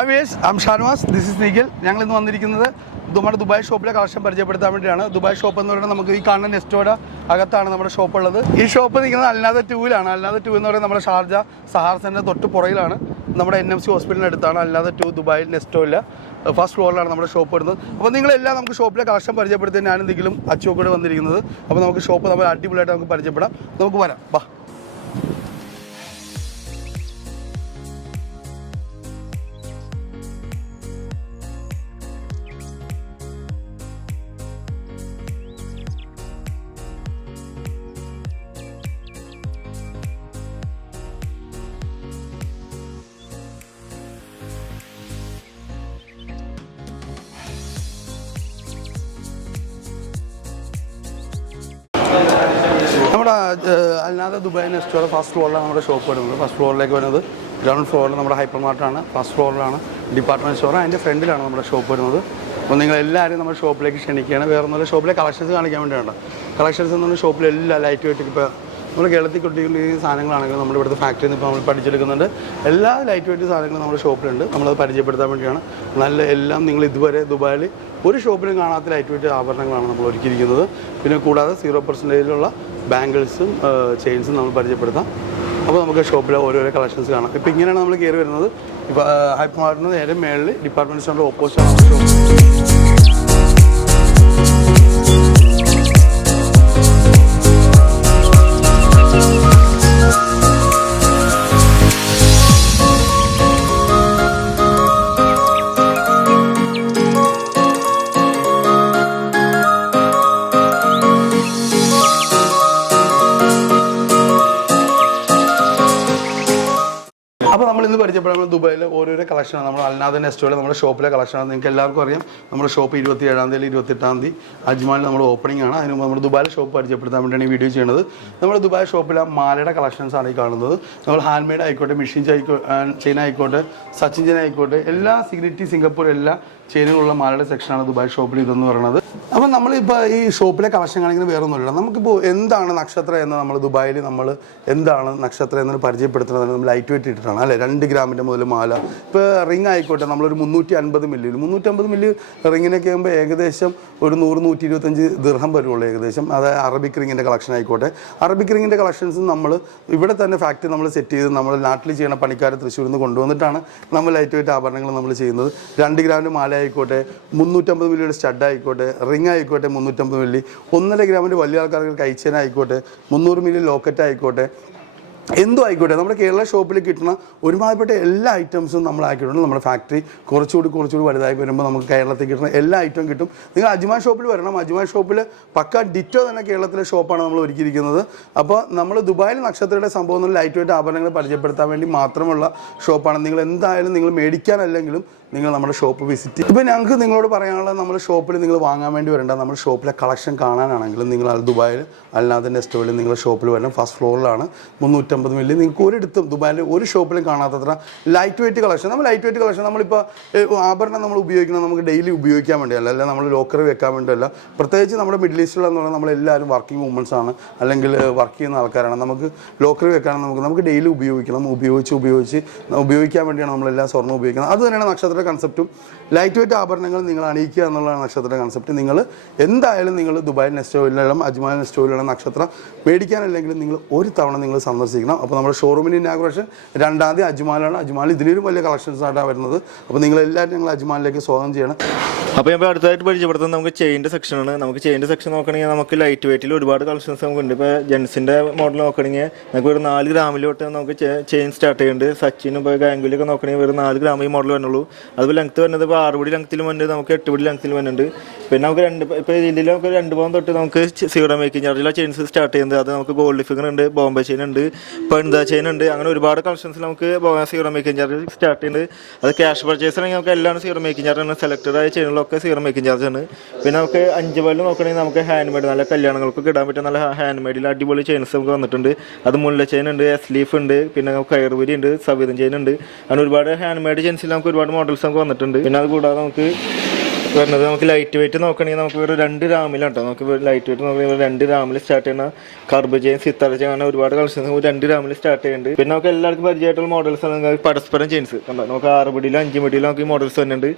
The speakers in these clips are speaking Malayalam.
Hi guys, I'm Sharmas. This is Nigel. ഞങ്ങൾ ഇന്ന് വന്നിരിക്കുന്നത് നമ്മുടെ ദുബായ് ഷോപ്പിലെ കളക്ഷൻ പരിചയപ്പെടുത്താൻ വേണ്ടിയാണ്. ദുബായ് ഷോപ്പ് എന്ന് പറയുന്നത് നമുക്ക് ഈ കാണുന്ന നെസ്റ്റോയുടെ അകത്താണ് നമ്മുടെ ഷോപ്പ് ഉള്ളത്. ഈ ഷോപ്പ് നിൽക്കുന്നത് അല്ലാതെ ടൂവിലാണ്. അല്ലാതെ ടൂ എന്ന് പറയുന്നത് നമ്മുടെ ഷാർജ സഹാർ സെന്ററിന്റെ തൊട്ട് പുറകിലാണ്. നമ്മുടെ NMC ഹോസ്പിറ്റലിന് അടുത്താണ്. അല്ലാതെ ടൂ ദുബായിൽ നെസ്റ്റോയില്ല. ഫസ്റ്റ് ഫ്ലോറിലാണ് നമ്മുടെ ഷോപ്പ് വരുന്നത്. അപ്പോൾ നിങ്ങളെല്ലാം നമുക്ക് ഷോപ്പിലെ കളക്ഷൻ പരിചയപ്പെടുത്തി ഞാൻ എന്തെങ്കിലും അച്ചുവോടെ വന്നിരിക്കുന്നത്. അപ്പോൾ നമുക്ക് ഷോപ്പ് നമ്മൾ അടിപൊളിയായിട്ട് നമുക്ക് പരിചയപ്പെടാം. നമുക്ക് വരാം. ബാ. നമ്മുടെ അല്ലാതെ ദുബായ് നെസ്റ്റോയുടെ ഫസ്റ്റ് ഫ്ലോറിലാണ് നമ്മുടെ ഷോപ്പ് വരുന്നത്. ഫസ്റ്റ് ഫ്ലോറിലേക്ക് വരുന്നത് ഗ്രൗണ്ട് ഫ്ലോറിൽ നമ്മുടെ ഹൈപ്പർ മാർട്ടാണ്. ഫസ്റ്റ് ഫ്ലോറിലാണ് ഡിപ്പാർട്ട്മെൻറ്റ് സ്റ്റോർ. അതിൻ്റെ ഫ്രണ്ടിലാണ് നമ്മുടെ ഷോപ്പ് വരുന്നത്. അപ്പോൾ നിങ്ങളെല്ലാവരും നമ്മുടെ ഷോപ്പിലേക്ക് ക്ഷണിക്കുകയാണ്. വേറെ ഒന്നുമില്ല, ഷോപ്പിലെ കളക്ഷൻസ് കാണിക്കാൻ വേണ്ടിയാണ്. കളക്ഷൻസ് എന്ന് പറഞ്ഞാൽ ഷോപ്പിൽ എല്ലാ ലൈറ്റ് വെയിറ്റ് ഇപ്പോൾ നമ്മൾ കേരളത്തിൽ കൊണ്ടിരിക്കുന്ന സാധനങ്ങളാണെങ്കിലും നമ്മുടെ ഇവിടുത്തെ ഫാക്ടറിയിൽ നിന്ന് ഇപ്പോൾ നമ്മൾ പഠിച്ചെടുക്കുന്നുണ്ട്. എല്ലാ ലൈറ്റ് വെയിറ്റ് സാധനങ്ങളും നമ്മുടെ ഷോപ്പിലുണ്ട്. നമ്മളത് പരിചയപ്പെടുത്താൻ വേണ്ടിയാണ്. നല്ല എല്ലാം നിങ്ങൾ ഇതുവരെ ദുബായിൽ ഒരു ഷോപ്പിലും കാണാത്ത ലൈറ്റ് വെയിറ്റ് ആഭരണങ്ങളാണ് നമ്മൾ ഒരുക്കിയിരിക്കുന്നത്. പിന്നെ കൂടാതെ 0% ബാംഗിൾസും ചെയിൻസും നമ്മൾ പരിചയപ്പെടുത്താം. അപ്പോൾ നമുക്ക് ഷോപ്പിലെ ഓരോരോ കളക്ഷൻസ് കാണാം. ഇപ്പോൾ ഇങ്ങനെയാണ് നമ്മൾ കയറി വരുന്നത്. ഇപ്പോൾ ഹൈപ്പർ മാർട്ടിന് നേരെ മേളിൽ ഡിപ്പാർട്ട്മെൻറ്റ് സ്റ്റോറിൻ്റെ ഓപ്പോസിറ്റാണ് ഷോപ്പ്. അപ്പോൾ നമ്മൾ ഇന്ന് പരിചയപ്പെടുന്നത് ദുബായിലെ ഓരോരോ കളക്ഷനാണ്. നമ്മൾ അല്ലാതെ നെസ്റ്റോയിലെ നമ്മുടെ ഷോപ്പിലെ കളക്ഷനാണ്. നിങ്ങൾക്ക് എല്ലാവർക്കും അറിയാം നമ്മുടെ ഷോപ്പ് 27-ാം തീയതി 28-ാം തീയതി അജ്മാനിൽ നമ്മൾ ഓപ്പണിംഗ് ആണ്. അതിന് മുമ്പ് നമ്മുടെ ദുബായിലെ ഷോപ്പ് പരിചയപ്പെടുത്താൻ വേണ്ടിയാണ് ഈ വീഡിയോ ചെയ്യുന്നത്. നമ്മുടെ ദുബായ് ഷോപ്പിലെ മാലയുടെ കളക്ഷൻസ് ആണ് ഈ കാണുന്നത്. നമ്മൾ ഹാൻഡ് മെയ്ഡ് ആയിക്കോട്ടെ, മെഷീൻ ചെയിൻ ആയിക്കോട്ടെ, സച്ചിൻ ചെയിൻ ആയിക്കോട്ടെ, എല്ലാ സിഗ്നിറ്റി സിംഗപ്പൂർ എല്ലാ ചെയിനുകളുള്ള മാലയുടെ സെക്ഷനാണ് ദുബായ് ഷോപ്പിൽ ഇതെന്ന് പറയുന്നത്. അപ്പോൾ നമ്മളിപ്പോൾ ഈ ഷോപ്പിലെ കളക്ഷൻ കാണിക്കുന്നത് വേറെ ഒന്നുമില്ല. നമുക്കിപ്പോൾ എന്താണ് നക്ഷത്ര എന്ന് നമ്മൾ ദുബായിൽ നമ്മൾ എന്താണ് നക്ഷത്ര എന്ന് പരിചയപ്പെടുത്തുന്നത് നമ്മൾ ലൈറ്റ് വെയിറ്റ് ഇട്ടിട്ടാണ് അല്ലേ. 2 ഗ്രാമിൻ്റെ മുതൽ മാല. ഇപ്പോൾ റിംഗ് ആയിക്കോട്ടെ നമ്മളൊരു 350 മില്ലി 350 മില്ലി റിങ്ങിനൊക്കെ ആകുമ്പോൾ ഏകദേശം ഒരു 100-125 ദിർഹം വരുള്ളൂ ഏകദേശം. അതായത് അറബിക് റിങ്ങിൻ്റെ കളക്ഷൻ ആയിക്കോട്ടെ. അറബിക് റിങ്ങിൻ്റെ കളക്ഷൻസ് നമ്മൾ ഇവിടെ തന്നെ ഫാക്ടറി നമ്മൾ സെറ്റ് ചെയ്ത് നമ്മൾ നാട്ടിൽ ചെയ്യുന്ന പണിക്കാരെ തൃശ്ശൂരിൽ നിന്ന് കൊണ്ടുവന്നിട്ടാണ് നമ്മൾ ലൈറ്റ് വെയിറ്റ് ആഭരണങ്ങൾ നമ്മൾ ചെയ്യുന്നത്. 2 ഗ്രാമിൻ്റെ മാല ആയിക്കോട്ടെ, 350 മില്ലിയുടെ സ്റ്റഡ് ആയിക്കോട്ടെ, റിംഗ് ആയിക്കോട്ടെ 350 മില്ലി, 1.5 ഗ്രാമിൻ്റെ വലിയ ആൾക്കാർക്ക് കൈച്ചേന ആയിക്കോട്ടെ, 300 മില്ലി ലോക്കറ്റ് ആയിക്കോട്ടെ, എന്തോ ആയിക്കോട്ടെ നമ്മുടെ കേരള ഷോപ്പിൽ കിട്ടുന്ന ഒരുമാതിരിപ്പെട്ട എല്ലാ ഐറ്റംസും നമ്മളാക്കിയിട്ടുണ്ട്. നമ്മുടെ ഫാക്ടറി കുറച്ചുകൂടി വലുതായി വരുമ്പോൾ നമുക്ക് കേരളത്തിൽ കിട്ടുന്ന എല്ലാ ഐറ്റവും കിട്ടും. നിങ്ങൾ അജ്മാൻ ഷോപ്പിൽ വരണം. അജ്മാൻ ഷോപ്പിൽ പക്ക ഡിറ്റോ തന്നെ കേരളത്തിലെ ഷോപ്പാണ് നമ്മൾ ഒരുക്കിയിരിക്കുന്നത്. അപ്പോൾ നമ്മൾ ദുബായിൽ നക്ഷത്രയുടെ സംഭവം ലൈറ്റ് വെയിറ്റ് ആഭരണങ്ങൾ പരിചയപ്പെടുത്താൻ വേണ്ടി മാത്രമുള്ള ഷോപ്പാണ്. നിങ്ങൾ എന്തായാലും നിങ്ങൾ മേടിക്കാനല്ലെങ്കിലും നിങ്ങൾ നമ്മുടെ ഷോപ്പ് വിസിറ്റ് ചെയ്യും. ഇപ്പോൾ ഞങ്ങൾക്ക് നിങ്ങളോട് പറയാനുള്ളത് നമ്മുടെ ഷോപ്പിൽ നിങ്ങൾ വാങ്ങാൻ വേണ്ടി വരേണ്ട, നമ്മുടെ ഷോപ്പിലെ കളക്ഷൻ കാണാനാണെങ്കിലും നിങ്ങൾ ദുബായിൽ അല്ലാതെ നെസ്റ്റോയിൽ നിങ്ങളുടെ ഷോപ്പിൽ വരണം. ഫസ്റ്റ് ഫ്ലോറിലാണ് 350 മില്ലി. നിങ്ങൾക്ക് ഒരിടത്തും ദുബായിൽ ഒരു ഷോപ്പിലും കാണാത്തത്ര ലൈറ്റ് വെയിറ്റ് കളക്ഷൻ. നമ്മൾ ലൈറ്റ് വെയിറ്റ് കളക്ഷൻ നമ്മളിപ്പോൾ ആഭരണം നമ്മൾ ഉപയോഗിക്കുന്നത് നമുക്ക് ഡെയിലി ഉപയോഗിക്കാൻ വേണ്ടിയല്ല, അല്ല നമ്മൾ ലോക്കറി വെക്കാൻ വേണ്ടിയല്ല. പ്രത്യേകിച്ച് നമ്മുടെ മിഡിൽ ഈസ്റ്റിലെന്ന് പറഞ്ഞാൽ നമ്മളെല്ലാവരും വർക്കിംഗ് വുമൻസ് ആണ്, അല്ലെങ്കിൽ വർക്ക് ചെയ്യുന്ന ആൾക്കാരാണ്. നമുക്ക് ലോക്കറി വെക്കാനും നമുക്ക് ഡെയിലി ഉപയോഗിക്കാൻ വേണ്ടിയാണ് നമ്മളെല്ലാം സ്വർണ്ണം ഉപയോഗിക്കുന്നത്. അത് തന്നെയാണ് നക്ഷത്ര കൺസെപ്റ്റും. ലൈറ്റ് വെയിറ്റ് ആഭരണങ്ങൾ നിങ്ങൾ അണിയിക്കുക എന്നുള്ളതാണ് നക്ഷത്ര കൺസെപ്റ്റ്. നിങ്ങൾ എന്തായാലും നിങ്ങൾ ദുബായ് നെസ്റ്റോയിലും അജ്മാൻ നെസ്റ്റോയിലുള്ള നക്ഷത്ര മേടിക്കാനല്ലെങ്കിലും നിങ്ങൾ ഒരു തവണ നിങ്ങൾ സന്ദർശിക്കണം. അപ്പോൾ നമ്മുടെ ഷോറൂമിൻ്റെ ഇനാഗുറേഷൻ 2-ാം തീയതി അജ്മാനിലാണ്. അജ്മാനിൽ ഇതിലും വലിയ കളക്ഷൻസ് ആയിട്ടാണ് വരുന്നത്. അപ്പോൾ നിങ്ങളെല്ലാവരും ഞങ്ങൾ അജ്മാനിലേക്ക് സ്വാഗതം ചെയ്യണം. അപ്പോൾ ഞാൻ അടുത്തായിട്ട് പരിചയപ്പെടുത്തുന്നത് നമുക്ക് ചെയിൻ്റെ സെക്ഷനാണ്. നമുക്ക് ചെയിൻ്റെ സെക്ഷൻ നോക്കണമെങ്കിൽ നമുക്ക് ലൈറ്റ് വെയിറ്റിൽ ഒരുപാട് കളക്ഷൻസ് നമുക്കുണ്ട്. ഇപ്പോൾ ജെൻസിൻ്റെ മോഡൽ നോക്കണമെങ്കിൽ നമുക്ക് ഒരു 4 ഗ്രാമിൽ തൊട്ട് നമുക്ക് ചെയിൻ സ്റ്റാർട്ട് ചെയ്യുന്നുണ്ട്. സച്ചിനും ഇപ്പോൾ ഗാംഗുലിയൊക്കെ നോക്കണമെങ്കിൽ ഒരു 4 ഗ്രാം ഈ മോഡൽ വരുന്നുള്ളൂ. അതുപോലെ ലെങ്ത്ത് വരുന്നത് ഇപ്പോൾ 6 പിടി ലെങ്ത്തിലും വരുന്നുണ്ട്, നമുക്ക് 8 പിടി ലെങ്ത്തിലും വരുന്നുണ്ട്. പിന്നെ നമുക്ക് ഇപ്പോൾ ഇതിൽ നമുക്ക് 2 പവൻ തൊട്ട് നമുക്ക് 0 മേക്കിംഗ് ചാർജിലാണ് ചെയിൻസ് സ്റ്റാർട്ട് ചെയ്യുന്നത്. അത് നമുക്ക് ഗോൾഡ് ഫിഗർ ഉണ്ട്, ബോംബെ ചെയിൻ ഉണ്ട്, പെൺദ ചെയിൻ ഉണ്ട്. അങ്ങനെ ഒരുപാട് കളക്ഷൻസ് നമുക്ക് 0 മേക്കിംഗ് ചാർജ് സ്റ്റാർട്ട് ചെയ്യുന്നുണ്ട്. അത് ക്യാഷ് പർച്ചേസ് ആണെങ്കിൽ നമുക്ക് എല്ലാം 0 മേക്കിംഗ് ചാർജ് ആണ്. സെലക്റ്റഡ് ആയ ചെയിനുകളൊക്കെ 0 മേക്കിംഗ് ചാർജ് ആണ്. പിന്നെ നമുക്ക് 5 പവനിൽ നോക്കണമെങ്കിൽ നമുക്ക് ഹാൻഡ് മെയ്ഡ് നല്ല കല്യാണങ്ങൾക്കൊക്കെ ഇടാൻ പറ്റുന്ന നല്ല ഹാൻഡ് മെയ്ഡിൽ അടിപൊളി ചെയിൻസ് നമുക്ക് വന്നിട്ടുണ്ട്. അത് മുല്ല ചെയിൻ ഉണ്ട്, എസ്ലീഫ് ഉണ്ട്, പിന്നെ നമുക്ക് കയറുപുരി ഉണ്ട്, സവീതം ചെയിൻ ഉണ്ട്. അങ്ങനെ ഒരുപാട് ഹാൻഡ് മെയ്ഡ് ചെയിൻസിൽ നമുക്ക് ഒരുപാട് മോഡൽസ് നമുക്ക് വന്നിട്ടുണ്ട്. പിന്നെ അത് കൂടാതെ നമുക്ക് വരുന്നത്. നമുക്ക് ലൈറ്റ് വെയിറ്റ് നോക്കണമെങ്കിൽ നമുക്ക് ഒരു 2 ഗ്രാമിലാണ് കേട്ടോ. നമുക്ക് ലൈറ്റ് വെയിറ്റ് നോക്കണമെങ്കിൽ 2 ഗ്രാമിൽ സ്റ്റാർട്ട് ചെയ്യുന്ന കർബ് ചെയിൻ, സിത്താര ചെയിൻ, അങ്ങനെ ഒരുപാട് കളക്ഷൻസ് 2 ഗ്രാമിൽ സ്റ്റാർട്ട് ചെയ്യുന്നുണ്ട്. പിന്നെ നമുക്ക് എല്ലാവർക്കും പരിചയമായിട്ടുള്ള മോഡൽസ് ആണ് പരസ്പരം ചെയിൻസ് കണ്ടോ. നമുക്ക് 6 പിടിയിലും 5 പിടിയിലും നമുക്ക് ഈ മോഡൽസ് വരുന്നുണ്ട്.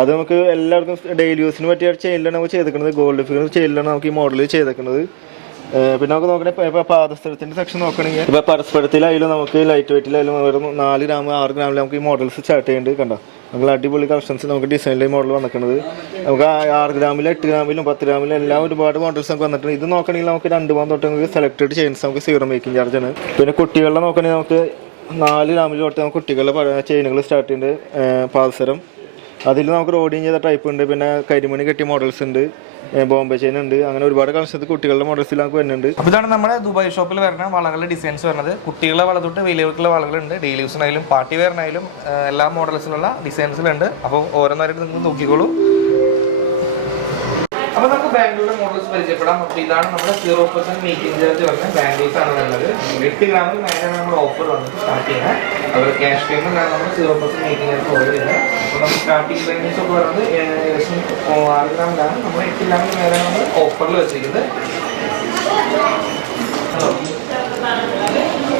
അത് നമുക്ക് എല്ലാവർക്കും ഡെയിലി യൂസിന് പറ്റിയ ചെയിനിലാണ് നമുക്ക് ചെയ്തേക്കുന്നത്. ഗോൾഡ് ഫിഗർ ചെയിനിലാണ് നമുക്ക് ഈ മോഡൽ ചെയ്തേക്കുന്നത്. പിന്നെ നമുക്ക് നോക്കണേ ഇപ്പോൾ പാദസ്ഥലത്തിൻ്റെ സെക്ഷൻ നോക്കണമെങ്കിൽ ഇപ്പോൾ പരസ്പരത്തിലായാലും നമുക്ക് ലൈറ്റ് വെയിറ്റിലായാലും വെറും 4 ഗ്രാം 6 ഗ്രാമിൽ നമുക്ക് ഈ മോഡൽസ് സ്റ്റാർട്ട് ചെയ്യുന്നുണ്ട് കണ്ടോ. നമുക്ക് അടിപൊളി കളക്ഷൻസ് നമുക്ക് ഡിസൈനിലെ മോഡൽ വന്നിട്ടുണ്ട്. നമുക്ക് 6 ഗ്രാമിലും 8 ഗ്രാമിലും 10 ഗ്രാമിലും എല്ലാം ഒരുപാട് മോഡൽസ് നമുക്ക് വന്നിട്ടുണ്ട്. ഇത് നോക്കണമെങ്കിൽ നമുക്ക് 2 പോകാൻ തൊട്ട് നമുക്ക് സെലക്ടഡ് ചെയിൻസ് നമുക്ക് 0 മേക്കിംഗ് ചാർജാണ്. പിന്നെ കുട്ടികളുടെ നോക്കണമെങ്കിൽ നമുക്ക് 4 ഗ്രാമിൽ തൊട്ട് നമുക്ക് കുട്ടികളുടെ ചെയിനുകൾ സ്റ്റാർട്ട് ചെയ്യുന്നുണ്ട്. പാദസരം അതിൽ നമുക്ക് റോഡിങ് ചെയ്ത ടൈപ്പ് ഉണ്ട്. പിന്നെ കരിമണി കെട്ടിയ മോഡൽസ് ഉണ്ട്, ബോംബെ ചെയിൻ ഉണ്ട്. അങ്ങനെ ഒരുപാട് കളക്ഷൻസ് കുട്ടികളുടെ മോഡൽസിൽ നമുക്ക് വരുന്നുണ്ട്. അപ്പോൾ ഇതാണ് നമ്മുടെ ദുബായ് ഷോപ്പിൽ വരുന്ന വളകളുടെ ഡിസൈൻസ് വരുന്നത്. കുട്ടികളുടെ വള തൊട്ട് വലിയവർക്കുള്ള വളകളുണ്ട്. ഡെയിലി യൂസിനായാലും പാർട്ടി വെയറിനായാലും എല്ലാ മോഡൽസിലുള്ള ഡിസൈൻസിലുണ്ട്. അപ്പോൾ ഓരോന്നായിട്ട് നിങ്ങൾ നോക്കിക്കോളൂ. അപ്പോൾ നമുക്ക് ബാംഗ്ലൂരിലെ മോഡൽസ് പരിചയപ്പെടാം. അപ്പോൾ ഇതാണ് നമ്മുടെ 0% മേക്കിംഗ് ചാർജ് വരുന്ന ബാംഗിൾസ് ആണ് വരുന്നത്. 8 ഗ്രാമിൽ മേലാണ് നമ്മുടെ ഓഫർ വന്നിട്ട് സ്റ്റാർട്ട് ചെയ്യുന്നത്. അതുപോലെ ക്യാഷ് പേയ്മെന്റാണ് നമ്മൾ 0% മേക്കിംഗ് ചാർജ് ഓർഡർ ചെയ്യുന്നത്. അപ്പോൾ നമുക്ക് സ്റ്റാർട്ടിംഗ് പ്രൈസ് ഒക്കെ വരുന്നത് ഏകദേശം 6 ഗ്രാമിലാണ്. നമ്മൾ 8 ഗ്രാമിൽ മേലാണ് നമ്മൾ ഓഫറിൽ വെച്ചിരിക്കുന്നത്.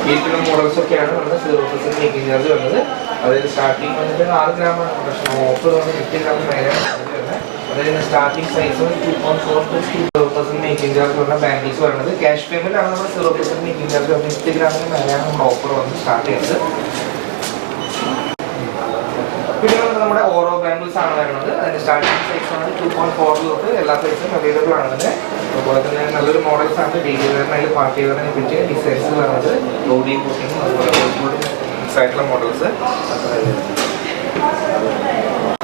വീട്ടിലെ മോഡൽസ് ഒക്കെയാണ് നമ്മുടെ 0% മേക്കിംഗ് ചാർജ് വരുന്നത്. അതായത് സ്റ്റാർട്ടിംഗ് വന്നിട്ട് 6 ഗ്രാമാണ്, പക്ഷേ ഓഫർ വന്നിട്ട് 8 ഗ്രാമിൽ മേലാണ് വരുന്നത്. അതായത് starting size 2.4 to 0% making charge വരുന്ന ബാംഗിൾസ് വരുന്നത്. ക്യാഷ് പേയ്മെന്റ് ആണ് നമ്മൾ 0% മേക്കിംഗ് ചാർജ് വരുന്നത്. 8 ഗ്രാമിന് മേലെയാണ് നമ്മുടെ ഓഫർ വന്ന് സ്റ്റാർട്ട് ചെയ്യുന്നത്. പിന്നെ നമ്മുടെ ഓരോ ബാംഗിൾസ് ആണ് വരുന്നത്. അതിന്റെ സ്റ്റാർട്ടിംഗ് സൈസ് ആണ് 2.4 തൊട്ട് എല്ലാ സൈസും അവൈലബിൾ ആണ്. അതുപോലെ തന്നെ നല്ലൊരു മോഡൽസ് ആണ്. ഡെയിലി വെയറിനായാലും പാർട്ടി വെയറിനെ പറ്റിയ ഡിസൈൻസ് വരുന്നത്. ലോഡിയും കുട്ടിയും അതുപോലെ മിക്സ് ആയിട്ടുള്ള മോഡൽസ്.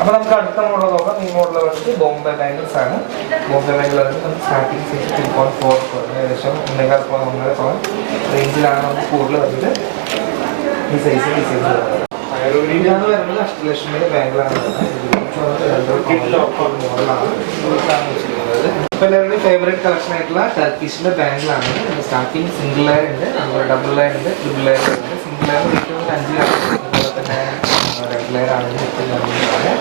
അപ്പോൾ നമുക്ക് അടുത്ത മോഡൽ നോക്കാം. ഈ മോഡൽ വന്നിട്ട് ബോംബെ ബാംഗിൾസ് ആണ്. ബോംബെ ബാംഗിൾ നമുക്ക് സ്റ്റാർട്ടിംഗ് സൈസ് 2.4 ഏകദേശം 1.5 റേഞ്ചിലാണ് നമുക്ക് കൂടുതൽ വരുന്നത്. ഈ സൈസ് ഡിസൈൻസ് വരുന്നത്. ഇതാണ് വരുന്നത് അഷ്ടലക്ഷ്മിയുടെ ബാംഗിളാണ്. മോഡലാണ് വെച്ചിരിക്കുന്നത്. ഇപ്പോൾ എല്ലാവരുടെയും ഫേവറേറ്റ് കളക്ഷൻ ആയിട്ടുള്ള ടർക്കിഷിന്റെ ബാംഗിളാണ്. സ്റ്റാർട്ടിംഗ് സിംഗിൾ ലെയർ ഉണ്ട്, അതുപോലെ ഡബിൾ ലെയർ ഉണ്ട്, ട്രിപ്പിൾ ലെയർ ഉണ്ട്. സിംഗിൾ ലെയർ ഏറ്റവും 5 ലെയർ, അതുപോലെ തന്നെ 2 ലെയർ ആണെങ്കിൽ 8 ലെയർ.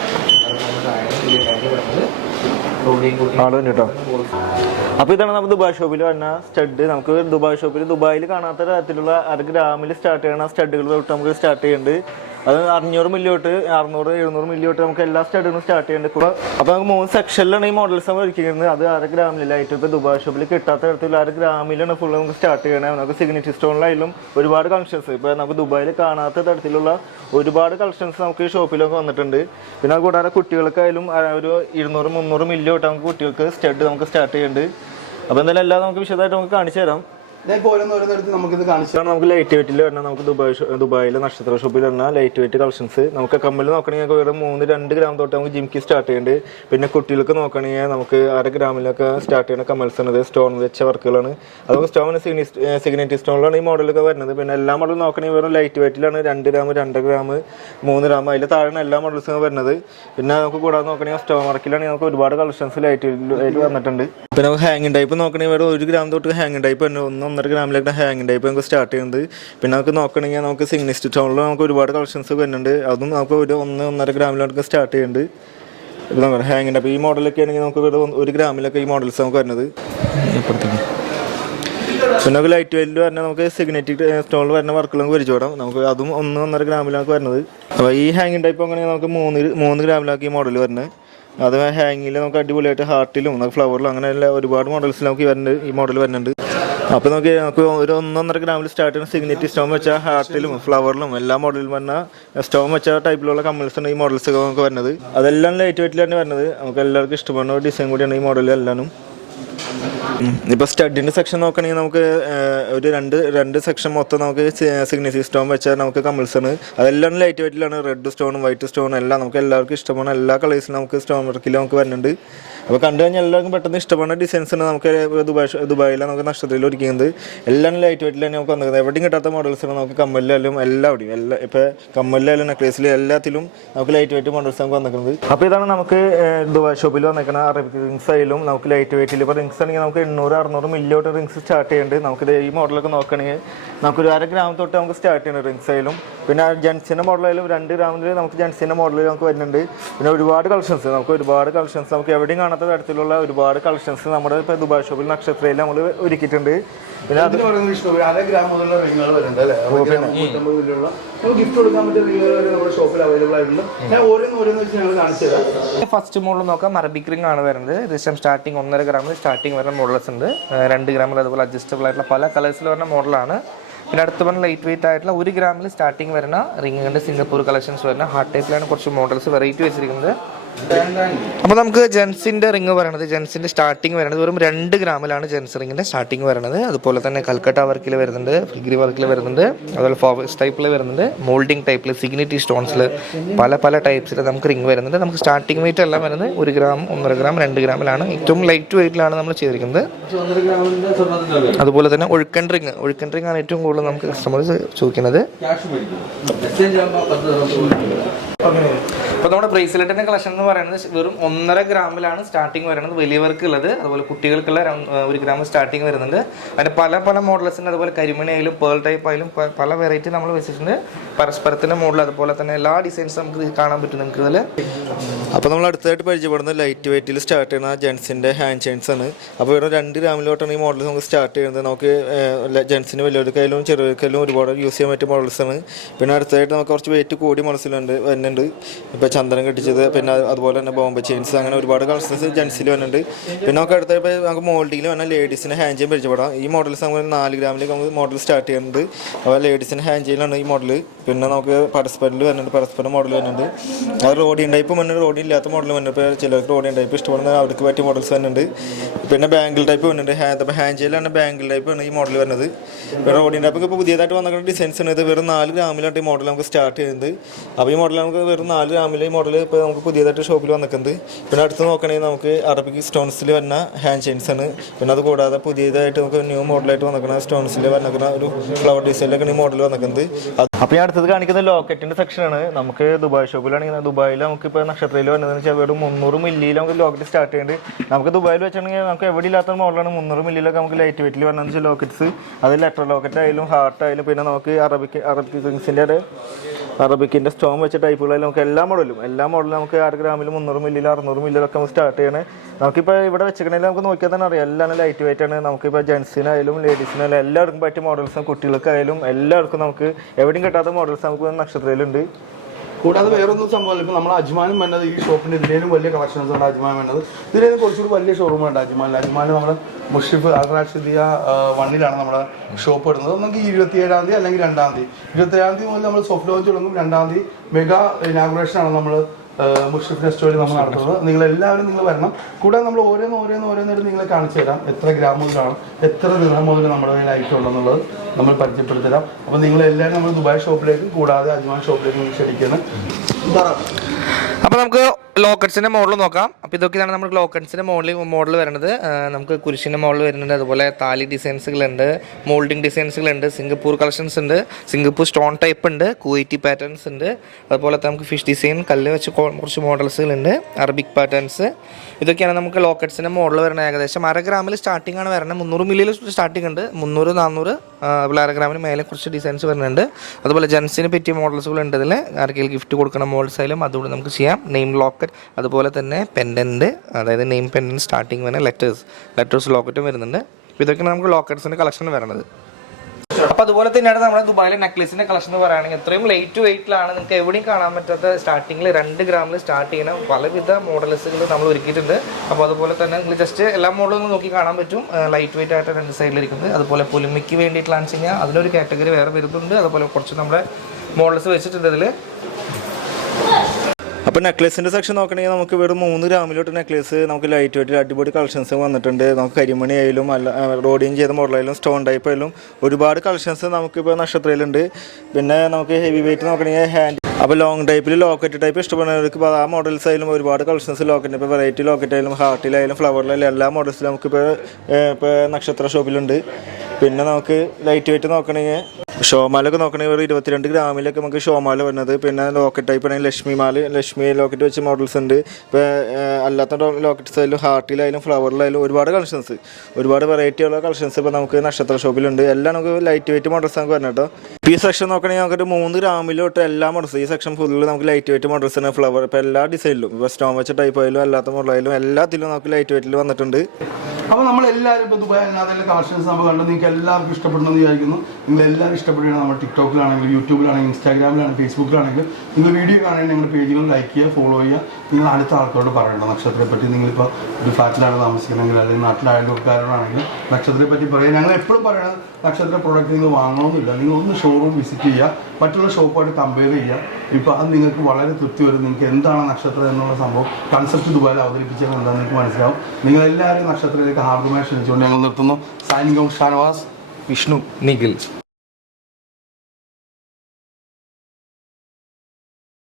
അപ്പോൾ ഇതാണ് നമ്മുടെ ദുബായ് ഷോപ്പിൽ വരുന്ന സ്റ്റഡ്. നമുക്ക് ദുബായ് ഷോപ്പിൽ ദുബായിൽ കാണാത്ത തരത്തിലുള്ള 1 ഗ്രാമിൽ സ്റ്റാർട്ട് ചെയ്യണ സ്റ്റഡുകൾ തൊട്ട് നമുക്ക് സ്റ്റാർട്ട് ചെയ്യുന്നുണ്ട്. അത് 600 മില്ലി തൊട്ട് 600 700 മില്ലി തൊട്ട് നമുക്ക് എല്ലാ സ്റ്റഡുകളും സ്റ്റാർട്ട് ചെയ്യുന്നുണ്ട്. അപ്പോൾ നമുക്ക് 3 സെക്ഷനിലാണ് ഈ മോഡൽസ് നമ്മൾ ഇരിക്കുന്നത്. അത് 1 ഗ്രാമിലായിട്ട് ഇപ്പോൾ ദുബായ് ഷോപ്പിൽ കിട്ടാത്ത തരത്തിൽ 1 ഗ്രാമിലാണ് ഫുൾ നമുക്ക് സ്റ്റാർട്ട് ചെയ്യണത്. നമുക്ക് സിഗ്നേച്ചർ സ്റ്റോണിലായാലും ഒരുപാട് കളക്ഷൻസ് ഇപ്പോൾ നമുക്ക് ദുബായിൽ കാണാത്ത തരത്തിലുള്ള ഒരുപാട് കളക്ഷൻസ് നമുക്ക് ഈ ഷോപ്പിലൊക്കെ വന്നിട്ടുണ്ട്. പിന്നെ അത് കൂടാതെ കുട്ടികൾക്കായാലും ഒരു 200-300 മില്ലി തൊട്ട് നമുക്ക് കുട്ടികൾക്ക് സ്റ്റഡ് നമുക്ക് സ്റ്റാർട്ട് ചെയ്യുന്നുണ്ട്. അപ്പോൾ എന്തായാലും എല്ലാം നമുക്ക് വിശദമായിട്ട് നമുക്ക് കാണിച്ചു തരാം. നമുക്ക് ലൈറ്റ് വെയിറ്റിൽ വരുന്ന നമുക്ക് ദുബായിലെ നക്ഷത്ര ഷോപ്പിൽ വരുന്ന ലൈറ്റ് വെയിറ്റ് കളക്ഷൻസ്. നമുക്ക് കമ്മൽ നോക്കണമെങ്കിൽ വെറും 2 ഗ്രാം തൊട്ട് നമുക്ക് ജിംകി സ്റ്റാർട്ട് ചെയ്യുന്നുണ്ട്. പിന്നെ കുട്ടികൾക്ക് നോക്കണമെങ്കിൽ നമുക്ക് 1 ഗ്രാമിലൊക്കെ സ്റ്റാർട്ട് ചെയ്യുന്ന കമ്മൽസ് ആണ്. സ്റ്റോൺ വെച്ച വർക്കുകളാണ്. അത് നമുക്ക് സ്റ്റോൺ സിഗ്നേച്ചർ സ്റ്റോണിലാണ് ഈ മോഡലൊക്കെ വരുന്നത്. പിന്നെ എല്ലാ മോഡലും നോക്കണമെങ്കിൽ വെറും ലൈറ്റ് വെയിറ്റിലാണ് 2 ഗ്രാം 2 ഗ്രാം 3 ഗ്രാം അതിൽ താഴെയാണ് എല്ലാ മോഡൽസും വരുന്നത്. പിന്നെ നമുക്ക് കൂടാതെ നോക്കണമെങ്കിൽ സ്റ്റോൺ വർക്കിലാണ് നമുക്ക് ഒരുപാട് കളക്ഷൻസ് ലൈറ്റ് വെയിറ്റ് വന്നിട്ടുണ്ട്. പിന്നെ നമുക്ക് ഹാങ്ങിങ് ടൈപ്പ് നോക്കണമെങ്കിൽ വെറും 1 ഗ്രാം തൊട്ട് ഹാങ്ങിങ് ടൈപ്പ് തന്നെ 1.5 ഗ്രാമിലേക്ക് ഹാങ്ങിങ് ടൈപ്പ് നമുക്ക് സ്റ്റാർട്ട് ചെയ്യുന്നത്. പിന്നെ നമുക്ക് നോക്കണമെങ്കിൽ നമുക്ക് സിഗ്നേച്ചർ സ്റ്റോണിൽ നമുക്ക് ഒരുപാട് കളക്ഷൻസ് വരുന്നുണ്ട്. അതും നമുക്ക് ഒരു 1.5 ഗ്രാമിലേക്ക് സ്റ്റാർട്ട് ചെയ്യുന്നുണ്ട്. ഇപ്പോൾ നമുക്ക് ഹാങ്ങിങ് ടൈപ്പ് ഈ മോഡലൊക്കെ ആണെങ്കിൽ നമുക്ക് ഒരു 1 ഗ്രാമിലൊക്കെ ഈ മോഡൽസ് നമുക്ക് വരുന്നത്. പിന്നെ നമുക്ക് ലൈറ്റ് വെയിറ്റിൽ വരുന്ന നമുക്ക് സിഗ്നേറ്റിക് സ്റ്റോണിൽ വരുന്ന വർക്കുകൾ നമുക്ക് പരിചയപ്പെടാം. നമുക്ക് അതും 1.5 ഗ്രാമിലാണ് വരുന്നത്. അപ്പോൾ ഈ ഹാങ്ങിങ് ടൈപ്പ് അങ്ങനെ നമുക്ക് 3 ഗ്രാമിലാക്കി ഈ മോഡൽ വരുന്നത്. അത് ഹാങ്ങിങ്ങിൽ നമുക്ക് അടിപൊളിയായിട്ട് ഹാർട്ടിലും നമുക്ക് ഫ്ലവറിലും അങ്ങനെ ഒരുപാട് മോഡൽസിൽ നമുക്ക് ഈ മോഡൽ വരുന്നുണ്ട്. അപ്പോൾ നമുക്ക് ഒരു 1.5 ഗ്രാമിൽ സ്റ്റാർട്ട് ചെയ്യുന്ന സിഗ്നേറ്റീവ് സ്റ്റോൺ വെച്ച ഹാർട്ടിലും ഫ്ലവറിലും എല്ലാ മോഡലിലും വരുന്ന സ്റ്റോൺ വെച്ച ടൈപ്പിലുള്ള കമ്മൽസാണ് ഈ മോഡൽസ് ഒക്കെ നമുക്ക് വരുന്നത്. അതെല്ലാം ലൈറ്റ് വെയിറ്റിലാണ് വരുന്നത്. നമുക്ക് എല്ലാവർക്കും ഇഷ്ടപ്പെടുന്ന ഒരു ഡിസൈൻ കൂടിയാണ് ഈ മോഡൽ എല്ലാനും. ഇപ്പോൾ സ്റ്റഡിൻ്റെ സെക്ഷൻ നോക്കുകയാണെങ്കിൽ നമുക്ക് ഒരു രണ്ട് സെക്ഷൻ മൊത്തം നമുക്ക് സിഗ്നേച്ചർ സ്റ്റോൺ വെച്ചാൽ നമുക്ക് കമ്മൽസാണ്. അതെല്ലാം ലൈറ്റ് വെയിറ്റിലാണ്. റെഡ് സ്റ്റോണും വൈറ്റ് സ്റ്റോണും എല്ലാം നമുക്ക് എല്ലാവർക്കും ഇഷ്ടപ്പെടുന്ന എല്ലാ കളേഴ്സിലും നമുക്ക് സ്റ്റോൺ വർക്കിൽ നമുക്ക് വരുന്നുണ്ട്. അപ്പോൾ കണ്ടു കഴിഞ്ഞാൽ എല്ലാവർക്കും പെട്ടെന്ന് ഇഷ്ടപ്പെടുന്ന ഡിസൈൻസാണ് നമുക്ക് ദുബായിലാണ് നമുക്ക് നക്ഷത്രത്തിൽ ഒരുക്കുന്നത്. എല്ലാം ലൈറ്റ് വെയിറ്റിലാണ് നമുക്ക് വന്നത്. എവിടെയും കിട്ടാത്ത മോഡൽസാണ് നമുക്ക് കമ്മലിലായാലും എല്ലാവിടെയും ഇപ്പോൾ കമ്മലിലായാലും നെക്ലേസിലും എല്ലാത്തിലും നമുക്ക് ലൈറ്റ് വെയിറ്റ് മോഡൽസ് നമുക്ക് വന്നിരിക്കുന്നത്. അപ്പോൾ ഇതാണ് നമുക്ക് ദുബായ് ഷോപ്പിൽ വന്നിരിക്കുന്ന അറബിക് റിങ്സ് ആയാലും നമുക്ക് ലൈറ്റ് വെയിറ്റിൽ ഇപ്പോൾ റിങ്സ് ആണെങ്കിൽ നമുക്ക് 800-600 മില്ലി തൊട്ട് റിങ്സ് സ്റ്റാർട്ട് ചെയ്യുന്നുണ്ട്. നമുക്ക് ഈ മോഡലൊക്കെ നോക്കുകയാണെങ്കിൽ നമുക്കൊരു 1/2 ഗ്രാം തൊട്ട് നമുക്ക് സ്റ്റാർട്ട് ചെയ്യുന്നത് റിങ്സ് ആയാലും. പിന്നെ ജെൻസിൻ്റെ മോഡലായാലും 2 ഗ്രാമിൽ നമുക്ക് ജെൻസിൻ്റെ മോഡൽ നമുക്ക് വരുന്നുണ്ട്. പിന്നെ ഒരുപാട് കളക്ഷൻസ് നമുക്ക് എവിടെയും കാണാത്ത തരത്തിലുള്ള ഒരുപാട് കളക്ഷൻസ് നമ്മുടെ ഇപ്പോൾ ദുബായ് ഷോപ്പിൽ നക്ഷത്രയിൽ നമ്മൾ ഒരുക്കിയിട്ടുണ്ട്. പിന്നെ അത് 1/2 ഗ്രാം മുതലുള്ള റിങ്ങുകൾ വരുന്നുണ്ട് അല്ലേ? ഗിഫ്റ്റ് കൊടുക്കാൻ പറ്റിയ റിങ്ങുകൾ വരെ നമ്മുടെ ഷോപ്പിൽ അവൈലബിൾ ആയിട്ടുണ്ട്. ഞാൻ ഓരോന്ന് വെച്ച് ഞങ്ങൾ കാണിച്ചു തരാം. ഫസ്റ്റ് മോഡൽ നോക്കാം, അറബിക് റിംഗ് ആണ് വരുന്നത്. ഏകദേശം സ്റ്റാർട്ടിങ് 1.5 ഗ്രാമിൽ സ്റ്റാർട്ടിങ് വരുന്ന മോഡൽസ് ഉണ്ട്. 2 ഗ്രാമിൽ അതുപോലെ അഡ്ജസ്റ്റബിൾ ആയിട്ടുള്ള പല കളേഴ്സിൽ വരുന്ന മോഡലാണ്. പിന്നെ അടുത്ത് പറഞ്ഞ ലൈറ്റ് വെയിറ്റ് ആയിട്ടുള്ള 1 ഗ്രാമിൽ സ്റ്റാർട്ടിങ് വരുന്ന റിംഗിൻ്റെ സിംഗപ്പൂർ കളക്ഷൻസ് വരുന്ന ഹാർട്ട് ടൈപ്പിലാണ് കുറച്ച് മോഡൽസ് വെറൈറ്റി വെച്ചിരിക്കുന്നത്. അപ്പോൾ നമുക്ക് ജെൻസിൻ്റെ റിംഗ് പറയുന്നത്, ജെൻസിൻ്റെ സ്റ്റാർട്ടിങ് വരുന്നത് വെറും 2 ഗ്രാമിലാണ് ജെൻസ് റിങ്ങിൻ്റെ സ്റ്റാർട്ടിങ് വരുന്നത്. അതുപോലെ തന്നെ കൽക്കട്ട വർക്കിൽ വരുന്നുണ്ട്, ഫിൽഗ്രി വർക്കിൽ വരുന്നുണ്ട്, അതുപോലെ ഫോർവേഴ്സ് ടൈപ്പിൽ വരുന്നുണ്ട്, മോൾഡിംഗ് ടൈപ്പിൽ, സിഗ്നിറ്റി സ്റ്റോൺസിൽ പല ടൈപ്സിൽ നമുക്ക് റിംഗ് വരുന്നുണ്ട്. നമുക്ക് സ്റ്റാർട്ടിംഗ് വെയിറ്റ് എല്ലാം വരുന്നത് 1 ഗ്രാം, 1.5 ഗ്രാം, 2 ഗ്രാമിലാണ്. ഏറ്റവും ലൈറ്റ് വെയിറ്റിലാണ് നമ്മൾ ചെയ്തിരിക്കുന്നത്. അതുപോലെ തന്നെ ഒഴുക്കൻ റിംഗ് ആണ് ഏറ്റവും കൂടുതൽ നമുക്ക് കസ്റ്റമേഴ്സ് ചോദിക്കുന്നത്. അപ്പോൾ നമ്മുടെ ബ്രേസ്ലെറ്റിൻ്റെ കളക്ഷൻ എന്ന് പറയുന്നത് വെറും 1.5 ഗ്രാമിലാണ് സ്റ്റാർട്ടിങ് വരുന്നത് വലിയവർക്ക് ഉള്ളത്. അതുപോലെ കുട്ടികൾക്കുള്ള 1 ഗ്രാം സ്റ്റാർട്ടിങ് വരുന്നുണ്ട്. അതിൻ്റെ പല മോഡൽസിൻ്റെ, അതുപോലെ കരിമണി ആയാലും പേൾ ടൈപ്പ് ആയാലും പല വെറൈറ്റി നമ്മൾ വെച്ചിട്ടുണ്ട്. പരസ്പരത്തിൻ്റെ മോഡൽ അതുപോലെ തന്നെ എല്ലാ ഡിസൈൻസും നമുക്ക് കാണാൻ പറ്റും നിങ്ങൾക്ക് ഇതിൽ. അപ്പോൾ നമ്മൾ അടുത്തായിട്ട് പരിചയപ്പെടുന്നത് ലൈറ്റ് വെയിറ്റിൽ സ്റ്റാർട്ട് ചെയ്യുന്ന ജെൻസിൻ്റെ ഹാൻഡ് ചെയിൻസ് ആണ്. അപ്പോൾ വെറും 2 ഗ്രാമിലോട്ടാണ് ഈ മോഡൽ നമുക്ക് സ്റ്റാർട്ട് ചെയ്യുന്നത്. നമുക്ക് ജെൻസിന് വലിയവർക്കായാലും ചെറിയവർക്കായാലും ഒരുപാട് യൂസ് ചെയ്യാൻ പറ്റിയ മോഡൽസാണ്. പിന്നെ അടുത്തായിട്ട് നമുക്ക് കുറച്ച് വെയിറ്റ് കൂടി മോഡൽസിലുണ്ട് വരുന്നുണ്ട്. ഇപ്പോൾ ചന്ദനം കെട്ടിച്ചത്, പിന്നെ അതുപോലെ തന്നെ ബോംബെ ചെയിൻസ്, അങ്ങനെ ഒരുപാട് കളക്ഷൻസ് ജെൻസിൽ വരുന്നുണ്ട്. പിന്നെ നമുക്ക് അടുത്തായിട്ട് നമുക്ക് മോൾഡിങ്ങിൽ വന്ന ലേഡീസിൻ്റെ ഹാൻഡ് ചെയിൻ പരിചയപ്പെടാം. ഈ മോഡൽസ് നമുക്ക് 4 ഗ്രാമിലേക്ക് നമുക്ക് മോഡൽ സ്റ്റാർട്ട് ചെയ്യുന്നുണ്ട്. അപ്പോൾ ലേഡീസിൻ്റെ ഹാൻഡ് ചെയിനാണ് ഈ മോഡൽ. പിന്നെ നമുക്ക് പരസ്പരിൽ വരുന്നുണ്ട്, പരസ്പരം മോഡൽ വരുന്നുണ്ട്. അത് റോഡിയൻ ടൈപ്പ് വരുന്നുണ്ട്, റോഡിൻ ഇല്ലാത്ത മോഡൽ വരുന്നുണ്ട്. ഇപ്പോൾ ചിലർക്ക് റോഡിയൻ ടൈപ്പ് ഇഷ്ടപ്പെടുന്ന അവർക്ക് പറ്റിയ മോഡൽസ് വരുന്നുണ്ട്. പിന്നെ ബാംഗിൾ ടൈപ്പ് വരുന്നുണ്ട്. ഹാൻഡ് ചെയിലാണ് ബാംഗിൾ ടൈപ്പ് ആണ് ഈ മോഡൽ വരുന്നത്. പിന്നെ റോഡിയൻ ടൈപ്പ് ഇപ്പോൾ പുതിയതായിട്ട് വന്നിട്ടുള്ള ഡിസൈൻസ് ആണ്. ഇത് വെറും 4 ഗ്രാമിലായിട്ട് ഈ മോഡൽ നമുക്ക് സ്റ്റാർട്ട് ചെയ്യുന്നത്. അപ്പോൾ ഈ മോഡൽ നമുക്ക് വെറും 4 ഗ്രാമിൽ ഈ മോഡൽ ഇപ്പോൾ നമുക്ക് പുതിയതായിട്ട് ഷോപ്പിൽ വന്നിട്ടുണ്ട്. പിന്നെ അടുത്ത് നോക്കണമെങ്കിൽ നമുക്ക് അറബിക് സ്റ്റോൺസിൽ വരുന്ന ഹാൻഡ് ചെയിൻസ് ആണ്. പിന്നെ അത് കൂടാതെ പുതിയതായിട്ട് നമുക്ക് ന്യൂ മോഡലായിട്ട് വന്നിരിക്കുന്ന സ്റ്റോൺസിൽ വന്നിരിക്കുന്ന ഒരു ഫ്ലവർ ഡിസൈനിലൊക്കെ ഈ മോഡൽ വന്നിരിക്കുന്നത്. അപ്പോൾ ഞാൻ അടുത്തത് കാണിക്കുന്ന ലോക്കറ്റിൻ്റെ സെക്ഷനാണ്. നമുക്ക് ദുബായ് ഷോപ്പിലാണെങ്കിൽ ദുബായിൽ നമുക്കിപ്പോൾ നക്ഷത്രയിൽ വരുന്നതെന്ന് വെച്ചാൽ വെറും 300 മില്ലിയിൽ നമുക്ക് ലോക്കറ്റ് സ്റ്റാർട്ട് ചെയ്യുന്നുണ്ട്. നമുക്ക് ദുബായിൽ വെച്ചിട്ടുണ്ടെങ്കിൽ നമുക്ക് എവിടെ ഇല്ലാത്ത മോഡലാണ്. 300 മില്ലിയിലൊക്കെ നമുക്ക് ലൈറ്റ് വെയിറ്റിൽ വരുന്നതെന്ന് വെച്ചാൽ ലോക്കറ്റ്സ്, അത് ലെറ്റർ ലോക്കറ്റ് ആയാലും ഹാർട്ട് ആയാലും, പിന്നെ നമുക്ക് അറബിക് റിങ്സിൻ്റെ അറബിക്കിൻ്റെ സ്റ്റോൺ വെച്ച ടൈപ്പുകളായാലും നമുക്ക് എല്ലാ മോഡലും നമുക്ക് 1/2 ഗ്രാമിൽ 300 മില്ലിയിൽ 600 മില്ലിയിലൊക്കെ നമുക്ക് സ്റ്റാർട്ട് ചെയ്യണേ. നമുക്കിപ്പോൾ ഇവിടെ വെച്ചിട്ടുണ്ടെങ്കിൽ നമുക്ക് നോക്കിയാൽ തന്നെ അറിയാം എല്ലാം ലൈറ്റ് വെയിറ്റ് ആണ്. നമുക്കിപ്പോൾ ജെൻസിനായാലും ലേഡീസിനായാലും എല്ലാവർക്കും പറ്റിയ മോഡൽസും, കുട്ടികൾക്കായാലും എല്ലാവർക്കും നമുക്ക് എവിടെയും കിട്ടാത്ത മോഡൽസ് നമുക്ക് നക്ഷത്രയിലുണ്ട്. കൂടാതെ വേറൊന്നും സംഭവം ഇപ്പോൾ നമ്മൾ അജ്മാനും വേണ്ടത് ഈ ഷോപ്പിൻ്റെ ഇതിലേലും വലിയ കളക്ഷൻസ് ഉണ്ട്. അജ്മാൻ വേണ്ടത് ഇതിലേലും കുറച്ചുകൂടി വലിയ ഷോറൂമുണ്ട് അജ്മാൻ നമ്മുടെ മുഷിഫ് അൽറാഷിദിയ 1-ലാണ് നമ്മുടെ ഷോപ്പ് ഇടുന്നത്. നമുക്ക് 27-ാം തീയതി അല്ലെങ്കിൽ 2-ാം തീയതി 27-ാം തീയതി മുതൽ നമ്മൾ സോഫ്റ്റ് ലോഞ്ച് തുടങ്ങും. 2-ാം തീയതി മെഗാ ഇനാഗുറേഷനാണ് നമ്മൾ മുഷിഫ് നെസ്റ്റോയിൽ നമ്മൾ നടത്തുന്നത്. നിങ്ങളെല്ലാവരും നിങ്ങൾ വരണം. കൂടാതെ നമ്മൾ ഓരോന്നായിട്ട് നിങ്ങളെ കാണിച്ചു തരാം. എത്ര ഗ്രാം മുതലാണ്, എത്ര ദിനം മുതൽ നമ്മുടെ കയ്യിൽ ഐറ്റം ഉണ്ടെന്നുള്ളത് നമ്മൾ പരിചയപ്പെടുത്തി തരാം. അപ്പോൾ നിങ്ങളെല്ലാവരും നമ്മൾ ദുബായ് ഷോപ്പിലേക്കും കൂടാതെ അജ്മാൻ ഷോപ്പിലേക്കും ക്ഷണിക്കുന്നത്. അപ്പോൾ നമുക്ക് ലോക്കറ്റ്സിൻ്റെ മോഡൽ നോക്കാം. അപ്പോൾ ഇതൊക്കെയാണ് നമുക്ക് ലോക്കറ്റ്സിൻ്റെ മോഡൽ വരുന്നത്. നമുക്ക് കുരിശിൻ്റെ മോഡൽ വരുന്നുണ്ട്, അതുപോലെ താലി ഡിസൈൻസുകളുണ്ട്, മോൾഡിംഗ് ഡിസൈൻസുകളുണ്ട്, സിംഗപ്പൂർ കളക്ഷൻസ് ഉണ്ട്, സിംഗപ്പൂർ സ്റ്റോൺ ടൈപ്പ് ഉണ്ട്, കുവൈറ്റി പാറ്റേൺസ് ഉണ്ട്, അതുപോലെ നമുക്ക് ഫിഷ് ഡിസൈൻ കല്ല് വെച്ച് കുറച്ച് മോഡൽസുകളുണ്ട്, അറബിക് പാറ്റേൺസ്. ഇതൊക്കെയാണ് നമുക്ക് ലോക്കറ്റ്സിൻ്റെ മോഡൽ വരുന്നത്. ഏകദേശം 1/2 ഗ്രാമിൽ സ്റ്റാർട്ടിംഗ് ആണ് വരുന്നത്. 300 മില്ലിയിൽ സ്റ്റാർട്ടിംഗ് ഉണ്ട്, 300, 400, അതുപോലെ 1/2 ഗ്രാമിന് മേലെ കുറച്ച് ഡിസൈൻസ് വരുന്നുണ്ട്. അതുപോലെ ജെൻസിന് പറ്റിയ മോഡൽസുകളുണ്ട്. ഇതിൽ ആർക്കെങ്കിലും ഗിഫ്റ്റ് കൊടുക്കുന്ന മോഡൽസ് ആയാലും അതുകൊണ്ട് നമുക്ക് ചെയ്യാം. നെയിം ലോക്കറ്റ്, അതുപോലെ തന്നെ പെൻഡൻറ്റ്, അതായത് നെയിം പെൻഡൻറ്റ് സ്റ്റാർട്ടിങ് വരുന്ന ലെറ്റേഴ്സ് ലോക്കറ്റും വരുന്നുണ്ട്. അപ്പോൾ ഇതൊക്കെയാണ് നമുക്ക് ലോക്കറ്റ്സിൻ്റെ കളക്ഷൻ വരുന്നത്. അപ്പോൾ അതുപോലെ തന്നെയാണ് നമ്മുടെ ദുബായിലെ നെക്ലേസിൻ്റെ കളക്ഷൻ എന്ന് പറയുകയാണെങ്കിൽ എത്രയും ലൈറ്റ് വെയിറ്റിലാണ്. നിങ്ങൾക്ക് എവിടെയും കാണാൻ പറ്റാത്ത സ്റ്റാർട്ടിങ്ങിൽ 2 ഗ്രാമിൽ സ്റ്റാർട്ട് ചെയ്യുന്ന പലവിധ മോഡൽസുകൾ നമ്മൾ ഒരുക്കിയിട്ടുണ്ട്. അപ്പോൾ അതുപോലെ തന്നെ നിങ്ങൾ ജസ്റ്റ് എല്ലാ മോഡലും നോക്കി കാണാൻ പറ്റും. ലൈറ്റ് വെയിറ്റ് ആയിട്ട് 2 സൈഡിലിരിക്കുന്നത്. അതുപോലെ പൊലിമിക്ക് വേണ്ടിയിട്ടാണെന്ന് വെച്ച് കഴിഞ്ഞാൽ അതിലൊരു കാറ്റഗറി വേറെ വരുന്നുണ്ട്. അതുപോലെ കുറച്ച് നമ്മുടെ മോഡൽസ് വെച്ചിട്ടുണ്ട് ഇതിൽ. അപ്പോൾ നെക്ലേസിൻ്റെ സെക്ഷൻ നോക്കണമെങ്കിൽ നമുക്ക് വെറും 3 ഗ്രാമിലോട്ട് നെക്ലേസ് നമുക്ക് ലൈറ്റ് വെയിറ്റിൽ അടിപൊളി കളക്ഷൻസ് വന്നിട്ടുണ്ട്. നമുക്ക് കരിമണി ആയാലും റോഡിങ് ചെയ്ത മോഡലായാലും സ്റ്റോൺ ടൈപ്പ് ആയാലും ഒരുപാട് കളക്ഷൻസ് നമുക്കിപ്പോൾ നക്ഷത്രയിലുണ്ട്. പിന്നെ നമുക്ക് ഹെവി വെയിറ്റ് നോക്കണമെങ്കിൽ ഹാൻഡ്, അപ്പോൾ ലോങ് ടൈപ്പിൽ ലോക്കറ്റ് ടൈപ്പ് ഇഷ്ടപ്പെടുന്നവർക്ക് ആ മോഡൽസ് ആയാലും ഒരുപാട് കളക്ഷൻസ് ലോക്കറ്റ്, ഇപ്പോൾ വെറൈറ്റി ലോക്കറ്റ് ആയാലും ഹാർട്ടിലായാലും ഫ്ലവറിലായാലും എല്ലാ മോഡൽസിലും നമുക്കിപ്പോൾ നക്ഷത്ര ഷോപ്പിലുണ്ട്. പിന്നെ നമുക്ക് ലൈറ്റ് വെയിറ്റ് നോക്കണമെങ്കിൽ ഷോമാലൊക്കെ നോക്കണമെങ്കിൽ ഒരു 22 ഗ്രാമിലൊക്കെ നമുക്ക് ഷോമാല വരുന്നത്. പിന്നെ ലോക്കറ്റ് ടൈപ്പ് ആണെങ്കിൽ ലക്ഷ്മി ലോക്കറ്റ് വെച്ച് മോഡൽസ് ഉണ്ട്. ഇപ്പോൾ അല്ലാത്ത ലോക്കറ്റ്സ് ആയാലും ഹാർട്ടിലായാലും ഫ്ലവറിലായാലും ഒരുപാട് കളക്ഷൻസ്, ഒരുപാട് വെറൈറ്റി ഉള്ള കളക്ഷൻസ് ഇപ്പോൾ നമുക്ക് നക്ഷത്ര ഷോപ്പിലുണ്ട്. എല്ലാം നമുക്ക് ലൈറ്റ് വെയിറ്റ് മോഡൽസ് നമുക്ക് വരുന്നത് കേട്ടോ. ഈ സെക്ഷൻ നോക്കണമെങ്കിൽ നമുക്കൊരു 3 ഗ്രാമിലോട്ട് എല്ലാ മോഡൽസ്, ഈ സെക്ഷൻ ഫുള്ള് നമുക്ക് ലൈറ്റ് വെയിറ്റ് മോഡൽസ് തന്നെ. ഫ്ലവർ ഇപ്പോൾ എല്ലാ ഡിസൈനിലും, ഇപ്പോൾ സ്റ്റോൺ വെച്ച ടൈപ്പ് ആയാലും അല്ലാത്ത മോഡലായാലും എല്ലാത്തിലും നമുക്ക് ലൈറ്റ് വെയിറ്റിൽ വന്നിട്ടുണ്ട്. അപ്പോൾ നമ്മളെല്ലാവരും ഇപ്പോൾ ദുബായ് അല്ലാതെ കളക്ഷൻസ് നമ്മൾ കണ്ടു, നിങ്ങൾക്ക് എല്ലാവർക്കും ഇഷ്ടപ്പെടുന്നു വിചാരിക്കുന്നു. നിങ്ങളെല്ലാവരും ഇഷ്ടപ്പെടുകയാണ്. നമ്മൾ ടിക്ടോക്കിലാണെങ്കിലും യൂട്യൂബിലാണെങ്കിലും ഇൻസ്റ്റാഗ്രാമിലാണെങ്കിലും ഫേസ്ബുക്കിലാണെങ്കിലും നിങ്ങൾ വീഡിയോ കാണുകയാണെങ്കിൽ നിങ്ങളുടെ പേജുകൾ ലൈക്ക് ചെയ്യുക, ഫോളോ ചെയ്യുക. നിങ്ങൾ അടുത്ത ആൾക്കാരോട് പറയണം നക്ഷത്രത്തെ പറ്റി. നിങ്ങളിപ്പോൾ ഒരു ഫ്ലാറ്റിലാണ് താമസിക്കണമെങ്കിൽ അല്ലെങ്കിൽ നാട്ടിലെ അയൽക്കാരോടാണെങ്കിലും നക്ഷത്രത്തെ പറ്റി പറയുക. ഞങ്ങൾ എപ്പോഴും പറയണത് നക്ഷത്ര പ്രോഡക്റ്റ് നിങ്ങൾ വാങ്ങണമെന്നില്ല, നിങ്ങൾ ഒന്ന് ഷോറൂം വിസിറ്റ് ചെയ്യുക, മറ്റുള്ള ഷോപ്പുമായിട്ട് കമ്പയർ ചെയ്യുക. ഇപ്പോൾ അത് നിങ്ങൾക്ക് വളരെ തൃപ്തി വരും. നിങ്ങൾക്ക് എന്താണ് നക്ഷത്രം എന്നുള്ള സംഭവം കൺസെപ്റ്റ് ദുബായിൽ അവതരിപ്പിച്ചത് എന്താണെന്ന് നിങ്ങൾക്ക് മനസ്സിലാവും. നിങ്ങളെല്ലാവരും നക്ഷത്രത്തിലേക്ക് ഹാർദമായി ക്ഷണിച്ചുകൊണ്ട് ഞങ്ങൾ നിർത്തുന്നു. Signing out Shanavas, Vishnu, Nikhil.